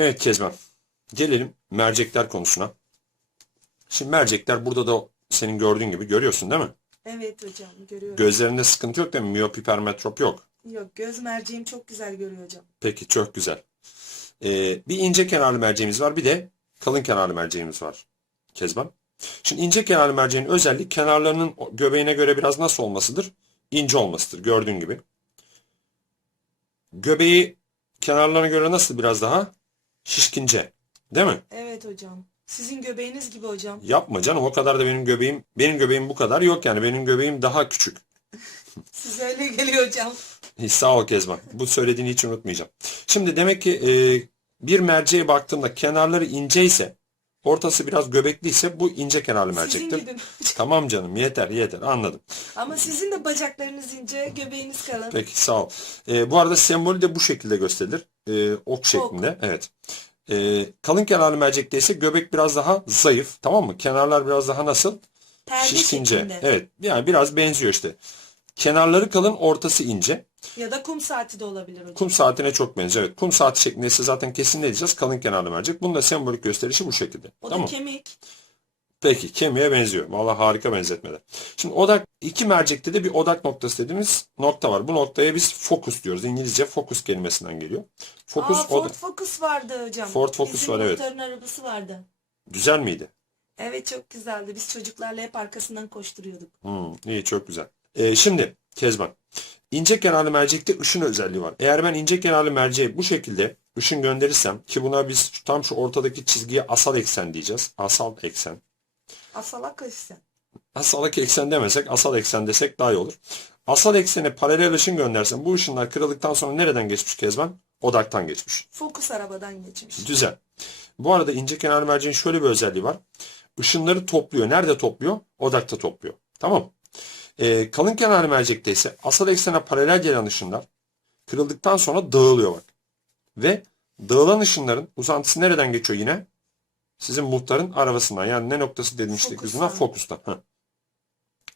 Evet Kezban. Gelelim mercekler konusuna. Şimdi mercekler burada da senin gördüğün gibi görüyorsun değil mi? Evet hocam görüyorum. Gözlerinde sıkıntı yok değil mi? Miyop, hipermetrop yok. Yok göz merceğim çok güzel görüyor hocam. Peki çok güzel. Ee, bir ince kenarlı merceğimiz var bir de kalın kenarlı merceğimiz var. Kezban. Şimdi ince kenarlı merceğin özelliği kenarlarının göbeğine göre biraz nasıl olmasıdır? İnce olmasıdır gördüğün gibi. Göbeği kenarlarına göre nasıl biraz daha? Şişkince. Değil mi? Evet hocam. Sizin göbeğiniz gibi hocam. Yapma canım o kadar da benim göbeğim benim göbeğim bu kadar yok yani benim göbeğim daha küçük. Size öyle geliyor hocam. Sağ ol Kezban. Bu söylediğini hiç unutmayacağım. Şimdi demek ki e, bir merceğe baktığımda kenarları ince ise ortası biraz göbekliyse bu ince kenarlı Sizin mercektir. gibi. Tamam canım yeter yeter anladım. Ama sizin de bacaklarınız ince, göbeğiniz kalın. Peki sağ ol. E, bu arada sembolü de bu şekilde gösterilir. E, ok şeklinde. Evet. E, kalın kenarlı mercekte ise göbek biraz daha zayıf. Tamam mı? Kenarlar biraz daha nasıl? Perde Şişkince. şeklinde. Evet. Yani biraz benziyor işte. Kenarları kalın, ortası ince. Ya da kum saati de olabilir hocam. Kum saatine çok benziyor. Evet. Kum saati şeklinde ise zaten kesin ne diyeceğiz? Kalın kenarlı mercek. Bunun da sembolik gösterişi bu şekilde. O tamam. da kemik. Peki kemiğe benziyor. Vallahi harika benzetmeler. Şimdi odak iki mercekte de bir odak noktası dediğimiz nokta var. Bu noktaya biz fokus diyoruz. İngilizce focus kelimesinden geliyor. Fokus Aa, Ford odak. Focus vardı hocam. Ford Focus Bizim var, evet. arabası vardı. Güzel miydi? Evet çok güzeldi. Biz çocuklarla hep arkasından koşturuyorduk. Hmm, iyi çok güzel. Ee, şimdi Kezban. İnce kenarlı mercekte ışın özelliği var. Eğer ben ince kenarlı merceğe bu şekilde ışın gönderirsem ki buna biz tam şu ortadaki çizgiye asal eksen diyeceğiz. Asal eksen. Asalak işte. Asalak eksen demesek asal eksen desek daha iyi olur. Asal eksene paralel ışın göndersem bu ışınlar kırıldıktan sonra nereden geçmiş Kezban? Odaktan geçmiş. Focus arabadan geçmiş. Güzel. Bu arada ince kenarlı merceğin şöyle bir özelliği var. Işınları topluyor. Nerede topluyor? Odakta topluyor. Tamam. Ee, kalın kenarlı mercekte ise asal eksene paralel gelen ışınlar kırıldıktan sonra dağılıyor bak. Ve dağılan ışınların uzantısı nereden geçiyor yine? Sizin muhtarın arabasından. Yani ne noktası demiştik biz buna? Fokustan. Heh.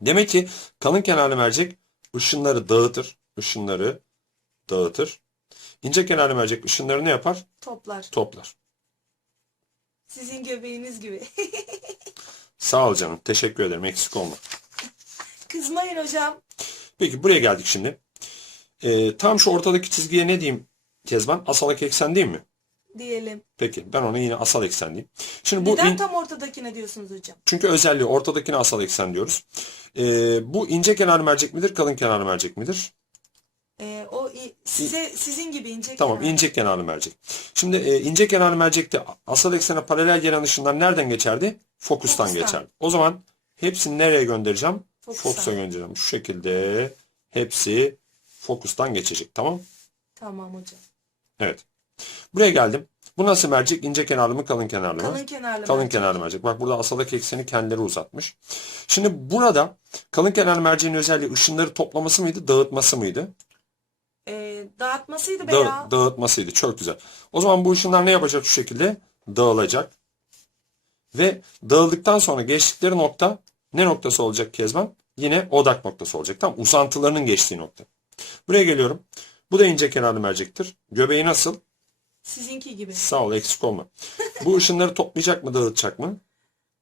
Demek ki kalın kenarlı mercek ışınları dağıtır. Işınları dağıtır. İnce kenarlı mercek ışınları ne yapar? Toplar. Toplar. Sizin göbeğiniz gibi. Sağ ol canım. Teşekkür ederim. Eksik olma. Kızmayın hocam. Peki buraya geldik şimdi. Ee, tam şu ortadaki çizgiye ne diyeyim Kezban? Asalak eksen değil mi? Diyelim. Peki ben ona yine asal eksen diyeyim. Şimdi bu Neden in- tam ortadakine diyorsunuz hocam? çünkü özelliği ortadakine asal eksen diyoruz. Ee, bu ince kenarlı mercek midir, kalın kenarlı mercek midir? Ee, o size sizin gibi ince Tamam, kenar. ince kenarlı mercek. Şimdi e, ince kenarlı mercekte asal eksene paralel gelen ışınlar nereden geçerdi? Fokustan, Fokustan. geçerdi. O zaman hepsini nereye göndereceğim? Fokustan. Fokusa göndereceğim. Şu şekilde hepsi fokustan geçecek. Tamam? Tamam hocam. Evet. Buraya geldim. Bu nasıl mercek? İnce kenarlı mı, kalın kenarlı mı? Kalın kenarlı Kalın mercek. kenarlı mercek. Bak burada asalak ekseni kendileri uzatmış. Şimdi burada kalın kenarlı merceğin özelliği ışınları toplaması mıydı, dağıtması mıydı? Ee, dağıtmasıydı be Da- ya. dağıtmasıydı. Çok güzel. O zaman bu ışınlar ne yapacak şu şekilde? Dağılacak. Ve dağıldıktan sonra geçtikleri nokta ne noktası olacak Kezban? Yine odak noktası olacak. Tamam Uzantılarının geçtiği nokta. Buraya geliyorum. Bu da ince kenarlı mercektir. Göbeği nasıl? Sizinki gibi. Sağ ol eksik olma. Bu ışınları toplayacak mı dağıtacak mı?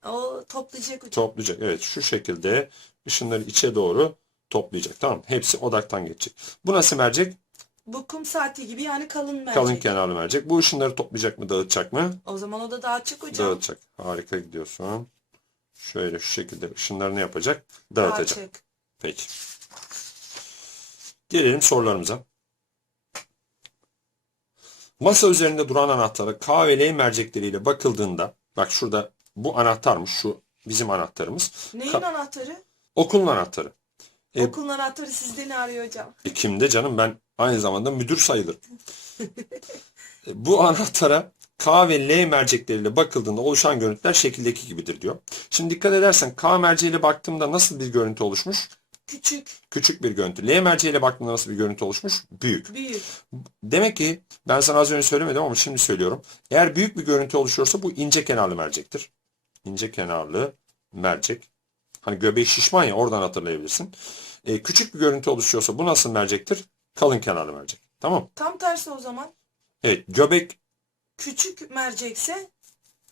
O toplayacak hocam. Toplayacak. Evet şu şekilde ışınları içe doğru toplayacak. Tamam Hepsi odaktan geçecek. Bu nasıl mercek? Bu kum saati gibi yani kalın mercek. Kalın kenarlı mercek. Bu ışınları toplayacak mı dağıtacak mı? O zaman o da dağıtacak hocam. Dağıtacak. Harika gidiyorsun. Şöyle şu şekilde ışınlarını yapacak. Dağıtacak. Dağıtacak. Peki. Gelelim sorularımıza. Masa üzerinde duran anahtara K ve L mercekleriyle bakıldığında bak şurada bu anahtarmış şu bizim anahtarımız. Neyin Ka- anahtarı? Okulun anahtarı. E- Okulun anahtarı sizde ne arıyor hocam? E, kimde canım ben aynı zamanda müdür sayılırım. E, bu anahtara K ve L mercekleriyle bakıldığında oluşan görüntüler şekildeki gibidir diyor. Şimdi dikkat edersen K merceğiyle baktığımda nasıl bir görüntü oluşmuş? Küçük, Küçük bir görüntü. L merceğiyle baktığımda nasıl bir görüntü oluşmuş? Büyük. büyük. Demek ki ben sana az önce söylemedim ama şimdi söylüyorum. Eğer büyük bir görüntü oluşuyorsa bu ince kenarlı mercektir. İnce kenarlı mercek. Hani göbeği şişman ya oradan hatırlayabilirsin. E, küçük bir görüntü oluşuyorsa bu nasıl mercektir? Kalın kenarlı mercek. Tamam. Tam tersi o zaman. Evet göbek Küçük mercekse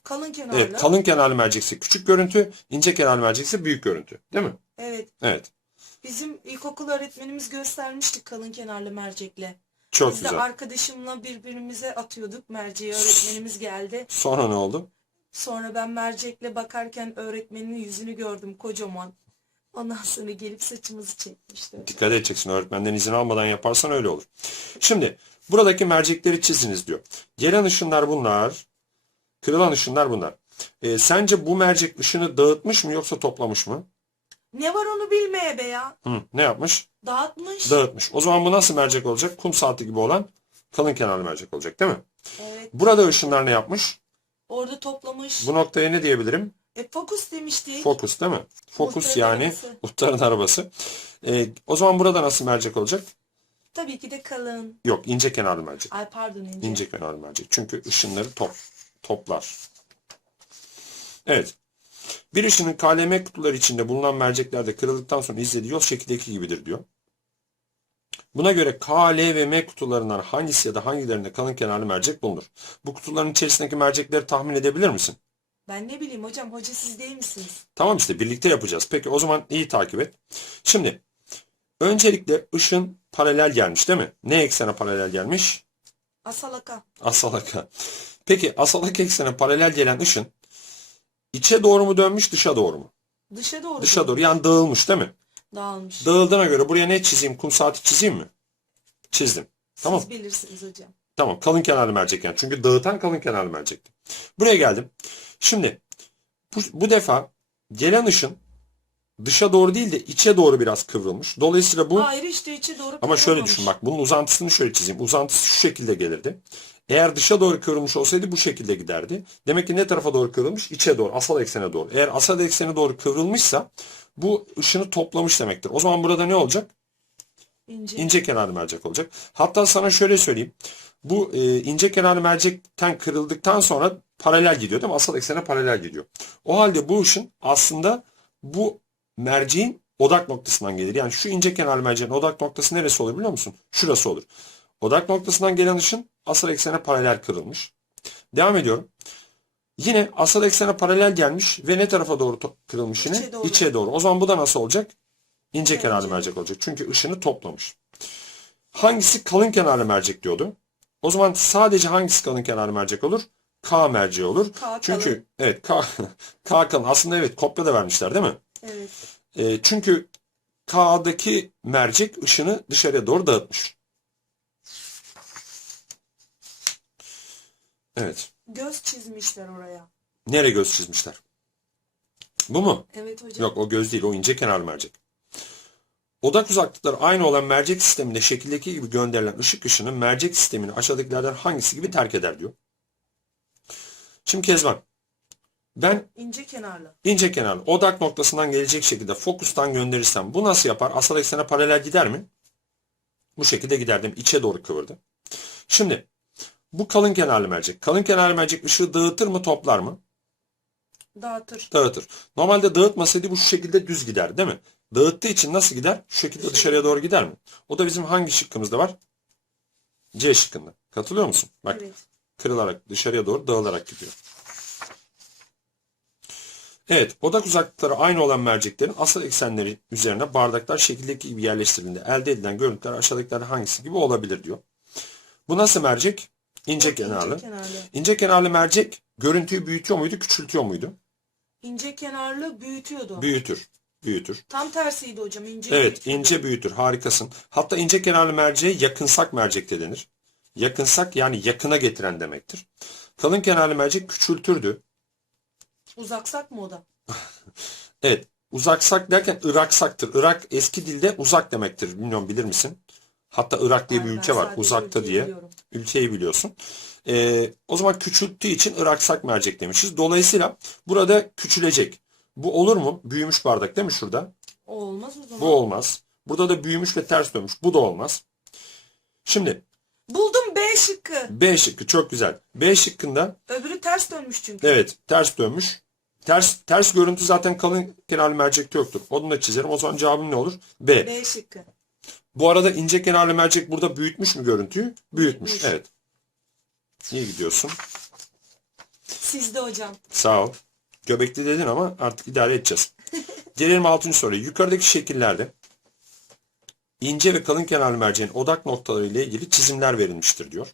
kalın kenarlı. Evet, kalın kenarlı mercekse küçük görüntü, ince kenarlı mercekse büyük görüntü. Değil mi? Evet. Evet. Bizim ilkokul öğretmenimiz göstermişti kalın kenarlı mercekle. Çok Biz de güzel. arkadaşımla birbirimize atıyorduk. Merceğe öğretmenimiz geldi. Sonra ne oldu? Sonra ben mercekle bakarken öğretmenin yüzünü gördüm kocaman. Ondan sonra gelip saçımızı çekmişti. Dikkat edeceksin. Öğretmenden izin almadan yaparsan öyle olur. Şimdi buradaki mercekleri çiziniz diyor. Gelen ışınlar bunlar. Kırılan ışınlar bunlar. Ee, sence bu mercek ışını dağıtmış mı yoksa toplamış mı? Ne var onu bilmeye be ya. Hı, ne yapmış? Dağıtmış. Dağıtmış. O zaman bu nasıl mercek olacak? Kum saati gibi olan kalın kenarlı mercek olacak değil mi? evet. Burada ışınlar ne yapmış? Orada toplamış. Bu noktaya ne diyebilirim? E fokus demiştik. Fokus değil mi? Fokus Muhtarın yani arabası. muhtarın arabası. Ee, o zaman burada nasıl mercek olacak? Tabii ki de kalın. Yok ince kenarlı mercek. Ay pardon ince. İnce kenarlı mercek. Çünkü ışınları top, toplar. Evet. Bir ışının KLM kutuları içinde bulunan merceklerde kırıldıktan sonra izlediği yol şekildeki gibidir diyor. Buna göre K, L ve M kutularından hangisi ya da hangilerinde kalın kenarlı mercek bulunur? Bu kutuların içerisindeki mercekleri tahmin edebilir misin? Ben ne bileyim hocam hoca siz değil misiniz? Tamam işte birlikte yapacağız. Peki o zaman iyi takip et. Şimdi öncelikle ışın paralel gelmiş değil mi? Ne eksene paralel gelmiş? Asalaka. Asalaka. Peki asalak eksene paralel gelen ışın içe doğru mu dönmüş dışa doğru mu? Dışa doğru. Dışa doğru yani dağılmış değil mi? Dağılmış. Dağıldığına göre buraya ne çizeyim? Kum saati çizeyim mi? Çizdim. Tamam. Siz bilirsiniz hocam. Tamam kalın kenarlı mercek yani. Çünkü dağıtan kalın kenarlı mercekti. Buraya geldim. Şimdi bu, bu defa gelen ışın dışa doğru değil de içe doğru biraz kıvrılmış. Dolayısıyla bu Hayır işte içe doğru ama şöyle düşün bak bunun uzantısını şöyle çizeyim. Uzantısı şu şekilde gelirdi. Eğer dışa doğru kıvrılmış olsaydı bu şekilde giderdi. Demek ki ne tarafa doğru kıvrılmış? İçe doğru, asal eksene doğru. Eğer asal eksene doğru kıvrılmışsa bu ışını toplamış demektir. O zaman burada ne olacak? İnce. İnce kenarlı mercek olacak. Hatta sana şöyle söyleyeyim. Bu e, ince kenarlı mercekten kırıldıktan sonra paralel gidiyor değil mi? Asal eksene paralel gidiyor. O halde bu ışın aslında bu merceğin odak noktasından gelir. Yani şu ince kenarlı merceğin odak noktası neresi olur biliyor musun? Şurası olur. Odak noktasından gelen ışın asal eksene paralel kırılmış. Devam ediyorum. Yine asal eksene paralel gelmiş ve ne tarafa doğru kırılmış yine? İçe doğru. İçe doğru. O zaman bu da nasıl olacak? İnce Evet, kenarlı mercek olacak. Çünkü ışını toplamış. Hangisi kalın kenarlı mercek diyordu? O zaman sadece hangisi kalın kenarlı mercek olur? K merceği olur. K Çünkü kalın. evet K, K kalın. Aslında evet kopya da vermişler değil mi? Evet. E, çünkü K'daki mercek ışını dışarıya doğru dağıtmış. Evet. Göz çizmişler oraya. Nereye göz çizmişler? Bu mu? Evet hocam. Yok o göz değil. O ince kenarlı mercek. Odak uzaklıkları aynı olan mercek sisteminde şekildeki gibi gönderilen ışık ışını mercek sistemini aşağıdakilerden hangisi gibi terk eder diyor. Şimdi Kezban. Ben İnce kenarlı. ince kenarlı odak noktasından gelecek şekilde fokustan gönderirsem bu nasıl yapar? Asal eksene paralel gider mi? Bu şekilde giderdim. İçe doğru kıvırdı. Şimdi bu kalın kenarlı mercek. Kalın kenarlı mercek ışığı dağıtır mı toplar mı? Dağıtır. Dağıtır. Normalde dağıtmasaydı bu şu şekilde düz gider değil mi? Dağıttığı için nasıl gider? Şu şekilde dışarıya doğru gider mi? O da bizim hangi şıkkımızda var? C şıkkında. Katılıyor musun? Bak Evet. kırılarak dışarıya doğru dağılarak gidiyor. Evet, odak uzaklıkları aynı olan merceklerin asal eksenleri üzerine bardaklar şekildeki gibi yerleştirildiğinde elde edilen görüntüler aşağıdakilerden hangisi gibi olabilir diyor. Bu nasıl mercek? İnce kenarlı. İnce kenarlı. İnce kenarlı mercek görüntüyü büyütüyor muydu, küçültüyor muydu? İnce kenarlı büyütüyordu. Büyütür. Büyütür. Tam tersiydi hocam. ince Evet, büyütüyordu. ince büyütür. Harikasın. Hatta ince kenarlı merceğe yakınsak mercek de denir. Yakınsak yani yakına getiren demektir. Kalın kenarlı mercek küçültürdü. Uzaksak mı o da? Evet, uzaksak derken Iraksaktır. Irak eski dilde uzak demektir. Bilmiyorum bilir misin? Hatta Irak diye bir ülke var. Uzakta diye. biliyorum. Ülkeyi biliyorsun. Ee, o zaman küçülttüğü için Iraksak mercek demişiz. Dolayısıyla burada küçülecek. Bu olur mu? Büyümüş bardak değil mi şurada? O olmaz o zaman. Bu olmaz. Burada da büyümüş ve ters dönmüş. Bu da olmaz. Şimdi Buldum B şıkkı. B şıkkı çok güzel. B şıkkında Öbürü ters dönmüş çünkü. evet ters dönmüş. Ters ters görüntü zaten kalın kenarlı mercekte yoktur. Onu da çizerim. O zaman cevabım ne olur? B. B şıkkı. Bu arada ince kenarlı mercek burada büyütmüş mü görüntüyü? Büyütmüş. Evet. İyi gidiyorsun. Sizde hocam. Sağ ol. Göbekli dedin ama artık idare edeceğiz. Gelelim 6. soruya. Yukarıdaki şekillerde ince ve kalın kenarlı merceğin odak noktaları ile ilgili çizimler verilmiştir diyor.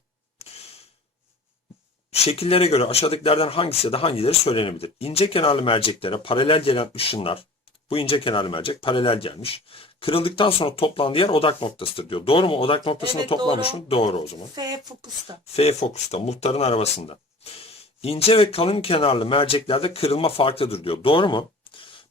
Şekillere göre aşağıdakilerden hangisi ya da hangileri söylenebilir? İnce kenarlı merceklere paralel gelen ışınlar, bu ince kenarlı mercek paralel gelmiş. Kırıldıktan sonra toplandığı yer odak noktasıdır diyor. Doğru mu? Odak noktasına Evet, toplanmış doğru. mı? Doğru o zaman. F fokusta. F fokusta, muhtarın arabasında. İnce ve kalın kenarlı merceklerde kırılma farklıdır diyor. Doğru mu?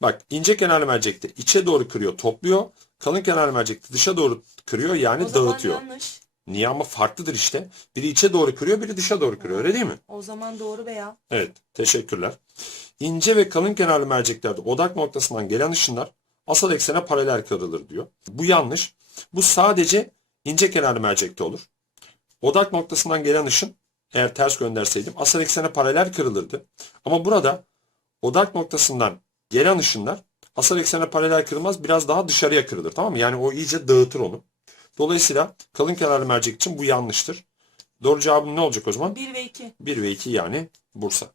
Bak ince kenarlı mercekte içe doğru kırıyor, topluyor. Kalın kenarlı mercekte dışa doğru kırıyor yani O dağıtıyor. yanlış. Niye ama farklıdır işte. Biri içe doğru kırıyor, biri dışa doğru kırıyor. Öyle değil mi? O zaman doğru veya. Evet, teşekkürler. İnce ve kalın kenarlı merceklerde odak noktasından gelen ışınlar asal eksene paralel kırılır diyor. Bu yanlış. Bu sadece ince kenarlı mercekte olur. Odak noktasından gelen ışın eğer ters gönderseydim asal eksene paralel kırılırdı. Ama burada odak noktasından gelen ışınlar asal eksene paralel kırılmaz biraz daha dışarıya kırılır tamam mı? Yani o iyice dağıtır onu. Dolayısıyla kalın kenarlı mercek için bu yanlıştır. Doğru cevabım ne olacak o zaman? 1 ve 2. 1 ve 2 yani Bursa.